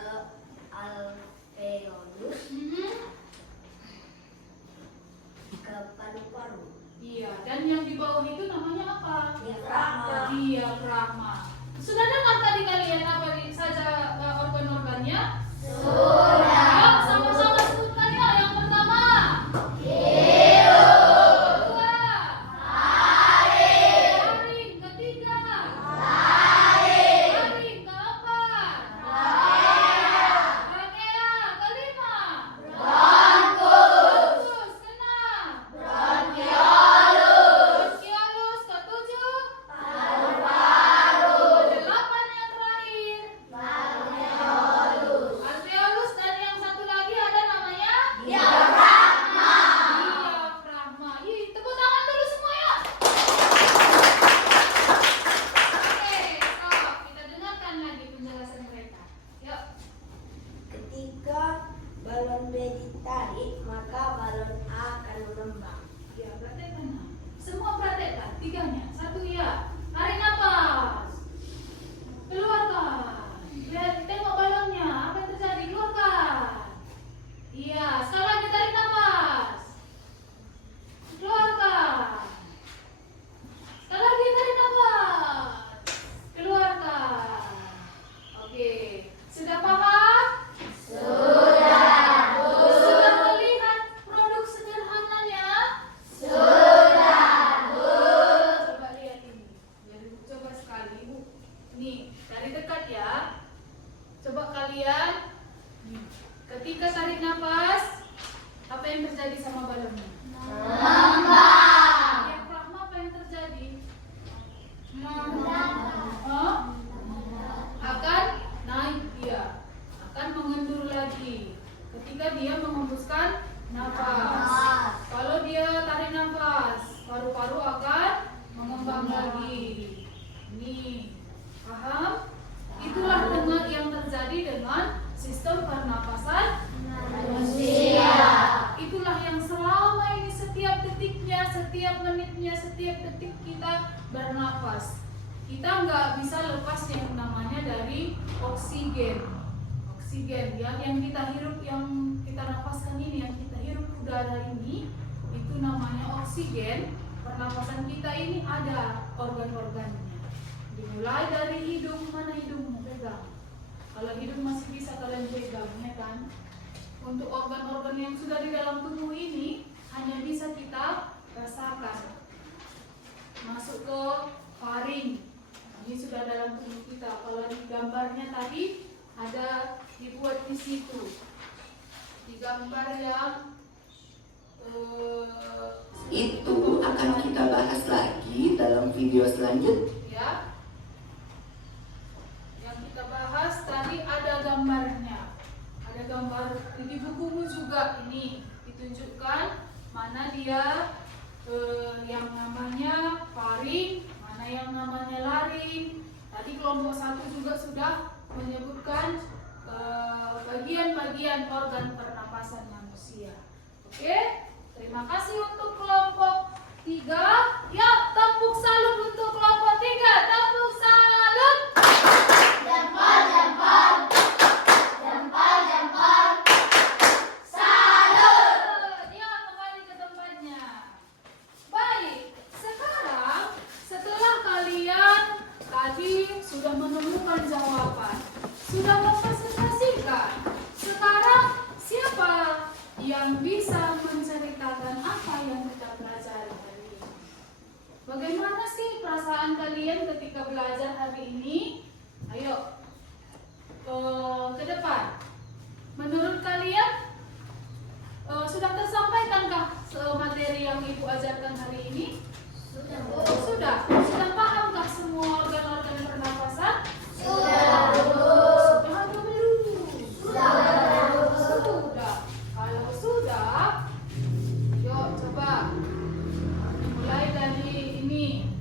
alveolus, ke paru-paru. iya, dan yang di bawah itu namanya apa? Diafragma. Diafragma. Sudah dengar tadi kalian apa saja organ-organnya? Sudah. Ayo, sama-sama sebutkan ya. Yang pertama, kedua, taring, ketiga, taring, keempat, trachea, kelima, bronkus, keenam, bronchiolus, ketujuh, kedelapan yang terakhir, alveolus, dan yang satu lagi ada namanya diafragma. Ih, tepuk tangan dulu semua ya. Oke, stop. Kita dengarkan lagi penjelasan mereka. Yuk. Ketika balon B ditarik, maka balon A akan mengembang. setiap menitnya, setiap detik kita bernafas. Kita nggak bisa lepas yang namanya dari oksigen. Oksigen yang kita hirup, yang kita nafaskan ini, yang kita hirup udara ini, itu namanya oksigen. Pernafasan kita ini ada organ-organnya. Dimulai dari hidung, mana hidungmu pegang? Kalau hidung masih bisa kalian pegang, ya kan? Untuk organ-organ yang sudah di dalam tubuh ini hanya bisa kita rasakan. Masuk ke faring, ini sudah dalam tubuh kita. Kalau di gambarnya tadi ada dibuat di situ, di gambar yang Itu akan kita bahas lagi dalam video selanjutnya. ya, yang kita bahas tadi ada gambarnya. Ada gambar di bukumu juga, ini ditunjukkan mana dia yang namanya faring, mana yang namanya laring. Tadi kelompok 1 juga sudah menyebutkan bagian-bagian organ pernapasan manusia. Oke, terima kasih untuk kelompok 3. Ya, tepuk salut untuk kelompok 3. Tepuk salut. Jempol, jempol. Jempol, jempol. Salut. Ya, kembali ke tempatnya. Baik, sekarang setelah kalian tadi sudah menemukan jawaban, sudah mempresentasikan, sekarang siapa yang bisa menceritakan apa yang kita pelajari hari ini? Bagaimana sih perasaan kalian ketika belajar hari ini? Ayo, ke depan. Menurut kalian, sudah tersampaikankah materi yang Ibu ajarkan hari ini? Sudah. Sudah pahamkah semua organ-organ pernapasan? Sudah atau belum? Sudah. Kalau sudah, yuk coba mulai dari ini.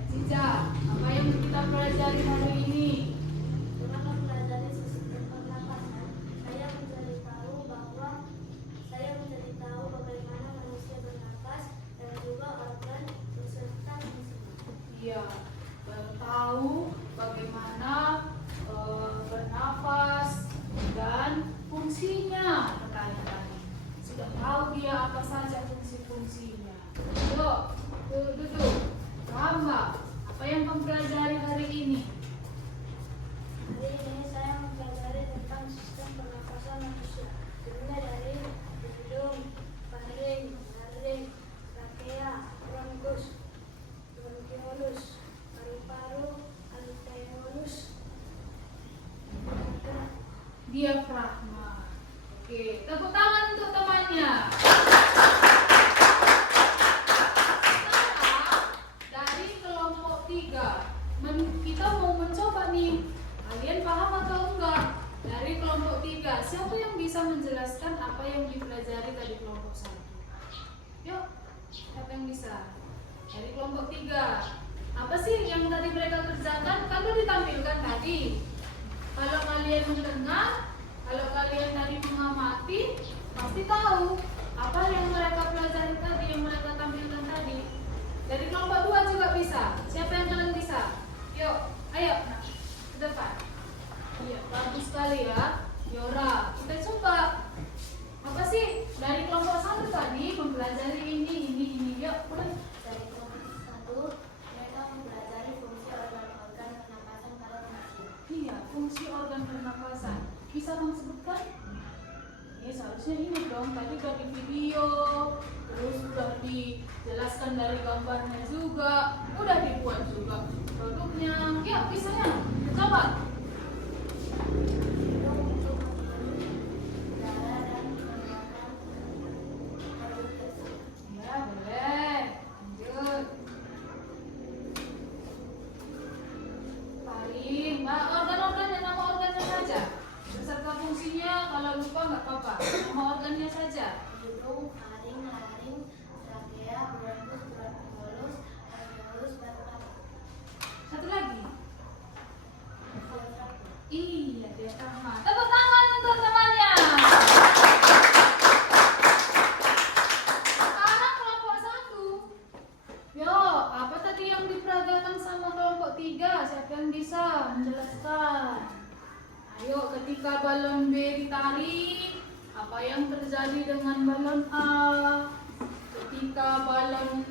Aziza, apa yang kita pelajari hari ini? Setelah mempelajari sistem pernapasan, saya mencari tahu bagaimana manusia bernapas dan juga organ beserta fungsinya. Iya, baru tahu bagaimana bernafas dan fungsinya katanya tadi. Sudah tahu dia apa saja fungsi-fungsinya. Yuk, duduk. Ramba, apa yang kamu pelajari hari ini? Hari ini saya mempelajari tentang sistem pernapasan manusia. Dimulai dari hidung, faring, laring, trakea, bronkus, bronkiolus, paru-paru, alveolus, Diafragma. Oke, tepuk tangan untuk temannya. Sekarang dari kelompok 3 kita mau mencoba nih. Kalian paham atau enggak? Dari kelompok 3, siapa yang bisa menjelaskan apa yang dipelajari tadi kelompok 1? Yuk, siapa yang bisa? Dari kelompok 3, apa sih yang tadi mereka kerjakan? Kan udah ditampilkan tadi. Kalau kalian mendengar, kalau kalian tadi mengamati, pasti tahu apa yang mereka pelajari tadi, yang mereka tampilkan tadi. Dari kelompok 2 juga bisa. Siapa yang kalian bisa? Yuk, ayo, nah, ke depan. Iya, bagus sekali ya. Yora, kita coba. Apa sih dari kelompok 1 tadi mempelajari ini. Yuk, mulai. Dari kelompok 1, mereka mempelajari fungsi organ-organ pernapasan pada manusia. Iya, fungsi organ pernapasan. Bisa kamu sebutkan? Ya seharusnya ini dong. Tadi udah di video, terus udah dijelaskan dari gambarnya juga, udah dibuat juga produknya. Ya, bisa ya. Coba. Hidung untuk menghirup udara dan mengeluarkan produk tersebut. Ya, boleh. Lanjut. Paling, organ-organnya, nama organnya saja. Beserta fungsinya, kalau lupa nggak apa-apa. Nama organnya saja. Hidung, faring, laring, trakea, bronkus, bronkiolus, alveolus, paru-paru. Satu lagi. ditarik, apa yang terjadi dengan balon A? Ketika balon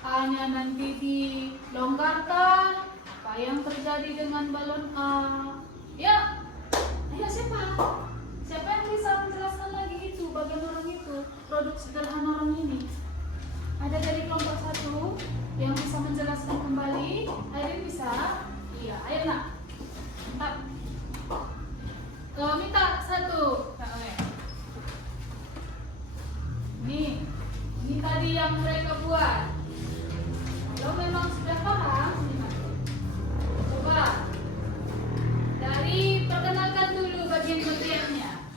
A-nya nanti dilonggarkan, apa yang terjadi dengan balon A? Ya, ayo siapa? Siapa yang bisa menjelaskan lagi itu, bagian orang itu, produk sederhana orang ini? Ada dari kelompok 1 yang bisa menjelaskan kembali? Airin bisa? Iya, ayo nak. Mantap. Minta 1. Ini tadi yang mereka buat. Kalau memang sudah paham, coba dari perkenalkan dulu bagian materialnya.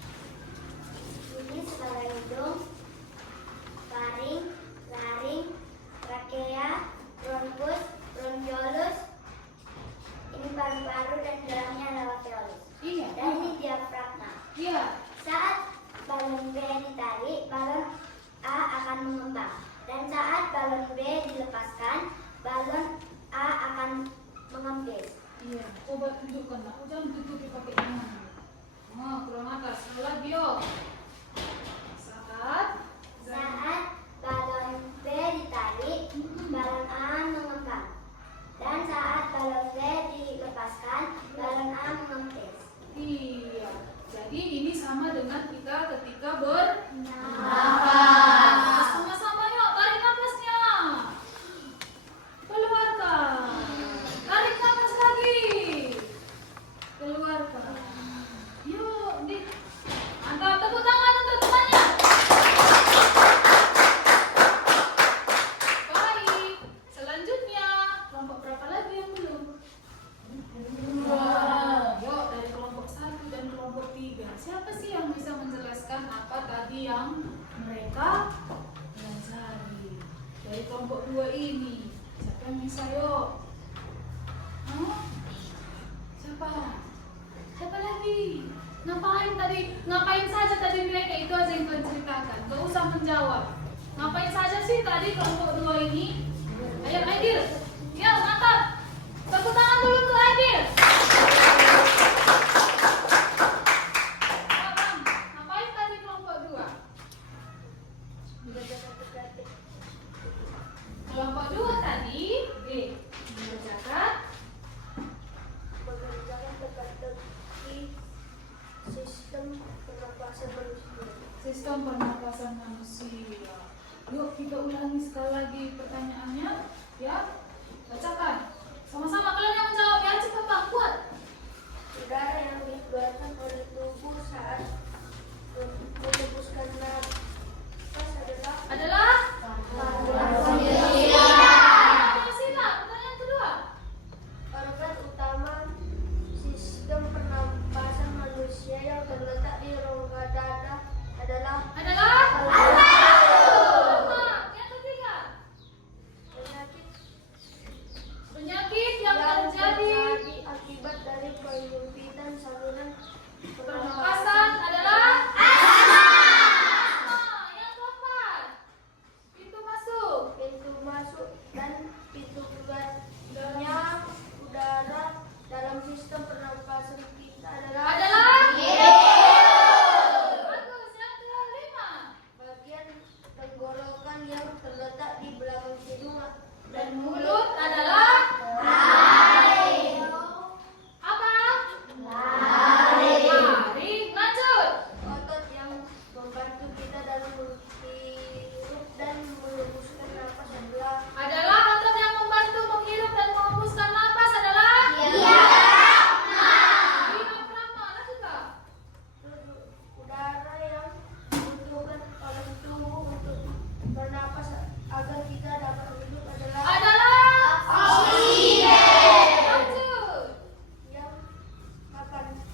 Ini skala hidung, faring, laring, trakea, bronkus, bronkiolus. Ini paru-paru dan dalamnya adalah alveolus. Iya. Dan ini diafragma. Iya. Saat balon B ditarik, balon A akan mengembang. Dan saat balon B dilepaskan, balon A akan mengempis. Iya. Coba tunjukkan. Aku jangan tutup pakai tangan. Oh, kurang atas. Lagi yo. Saat Balon B ditarik, balon A mengembang. Dan saat balon B dilepaskan, balon A mengempis. Iya. Jadi ini sama dengan kita ketika bernafas. Sama-sama yuk, tarik nafasnya. Keluarkan. Tarik nafas lagi. Keluarkan. Yuk, mantap, tepuk tangan untuk temannya. Baik. Selanjutnya, kelompok berapa lagi yang belum? Yuk, dari kelompok 1 dan kelompok 3. Siapa sih yang bisa menjelaskan apa tadi yang mereka pelajari? Dari kelompok 2 ini. Siapa yang bisa yuk? Hah? Siapa? Siapa lagi? Ngapain saja tadi mereka itu aja yang kalian ceritakan. Gak usah menjawab. Ngapain saja sih tadi kelompok 2 ini? Ayo Aidil. Ya, mantap. Tepuk tangan dulu untuk Aidil. Ngapain tadi kelompok 2? Kelompok 2 tadi mengerjakan sistem pernapasan manusia. Yuk kita ulangi sekali lagi pertanyaannya, ya. Bacakan. Sama-sama kalian yang menjawab ya, cepat Pak, kuat. Udara yang dikeluarkan oleh tubuh saat menghembuskan nafas adalah Masih lah, pertanyaan kedua. organ utama sistem pernapasan manusia yang terletak di rongga dada adalah Yang ketiga. penyakit Yang terjadi akibat dari penyempitan saluran pernapasan adalah yang keempat. Pintu masuk dan pintu keluarnya udara dalam sistem pernapasan kita adalah bagus. Yang kelima. bagian tenggorokan yang terletak di belakang hidung Dan mulut adalah apa? Tarik. Lanjut. otot yang membantu kita dalam menghirup dan menghembuskan nafas Adalah otot yang membantu menghirup dan menghembuskan napas adalah diafragma. Lanjut Kak. udara yang dibutuhkan oleh tubuh untuk bernapas agar kita dapat hidup adalah Lanjut.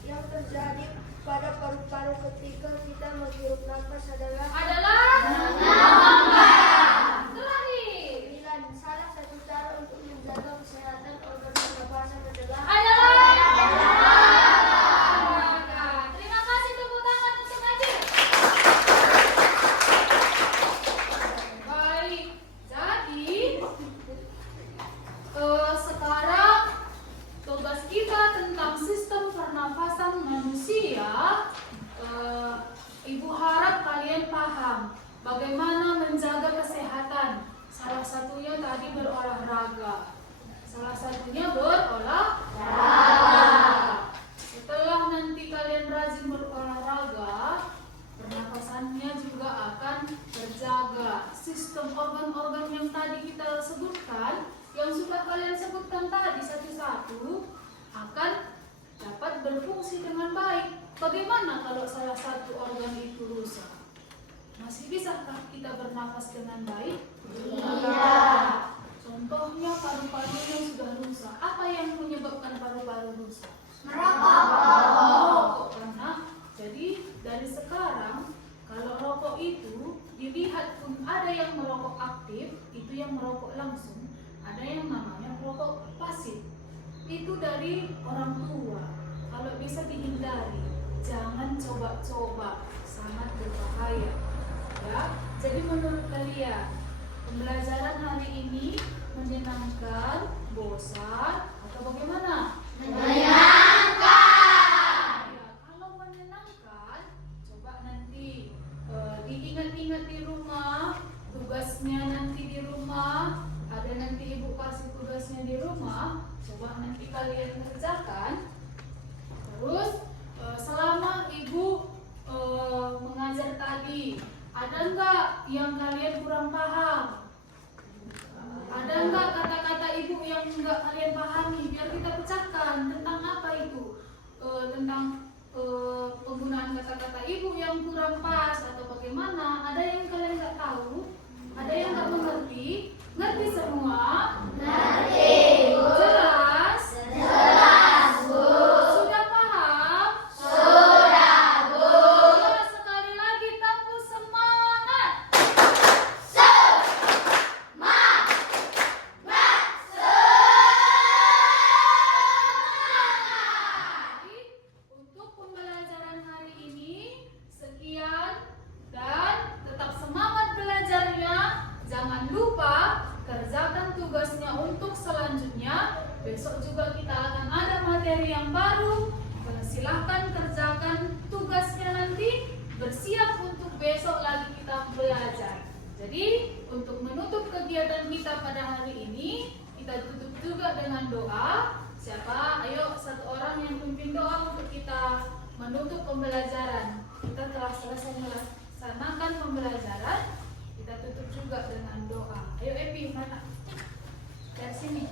yang terjadi pada paru-paru ketika kita menghirup nafas adalah Terakhir. 9. Salah satu cara untuk menjaga kesehatan organ pernapasan adalah olahraga. Terima kasih, tepuk tangan untuk Najib. Baik. Jadi sistem organ-organ yang tadi kita sebutkan, yang sudah kalian sebutkan tadi satu-satu, akan dapat berfungsi dengan baik. Bagaimana kalau salah satu organ itu rusak? Masih bisakah kita bernafas dengan baik? Tidak. Contohnya paru-paru yang sudah rusak. Apa yang menyebabkan paru-paru rusak? Merokok. Karena jadi dari sekarang kalau rokok itu dilihat pun ada yang merokok aktif, itu yang merokok langsung, ada yang namanya merokok pasif. Itu dari orang tua. Kalau bisa dihindari, jangan coba-coba, sangat berbahaya. Ya, jadi menurut kalian pembelajaran hari ini menyenangkan, bosan, atau bagaimana? Menyenangkan. Ya, kalau menyenangkan, coba nanti diingat-ingat di rumah, tugasnya nanti di rumah. Ada nanti ibu kasih tugasnya di rumah, coba nanti kalian kerjakan. Terus selama ibu mengajar tadi, ada enggak yang kalian kurang paham? Ada enggak kata-kata ibu yang enggak kalian pahami? Biar kita pecahkan tentang apa itu, tentang penggunaan kata-kata ibu yang kurang pas atau bagaimana. Ada yang kalian enggak tahu? Ada yang enggak mengerti? Ngerti semua? Ngerti. Jelas? Jelas, Bu. Sudah paham? Sudah, Bu. Ya, sekali lagi tampil semangat. Jadi, untuk pembelajaran hari ini sekian, dan tetap semangat belajarnya. Jangan lupa kerjakan tugasnya untuk selanjutnya. Besok juga kita akan ada materi yang baru. Silahkan kerjakan tugasnya nanti. Bersiap untuk besok lagi kita belajar. Jadi untuk menutup kegiatan kita pada hari ini, kita tutup juga dengan doa. Siapa? Ayo satu orang yang pimpin doa untuk kita menutup pembelajaran. Kita telah selesai melaksanakan pembelajaran. Kita tutup juga dengan doa. Ayo Epi, mana? Dari sini.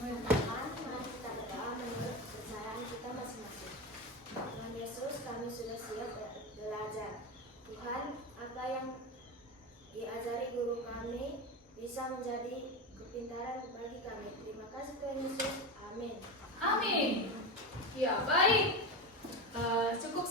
Mari kita berdoa menurut kepercayaan kita masing-masing. Tuhan Yesus, kami sudah siap belajar. Tuhan, apa yang diajari guru kami bisa menjadi kepintaran bagi kami. Terima kasih Tuhan Yesus. Amin. Amin. Ya, baik. Cukup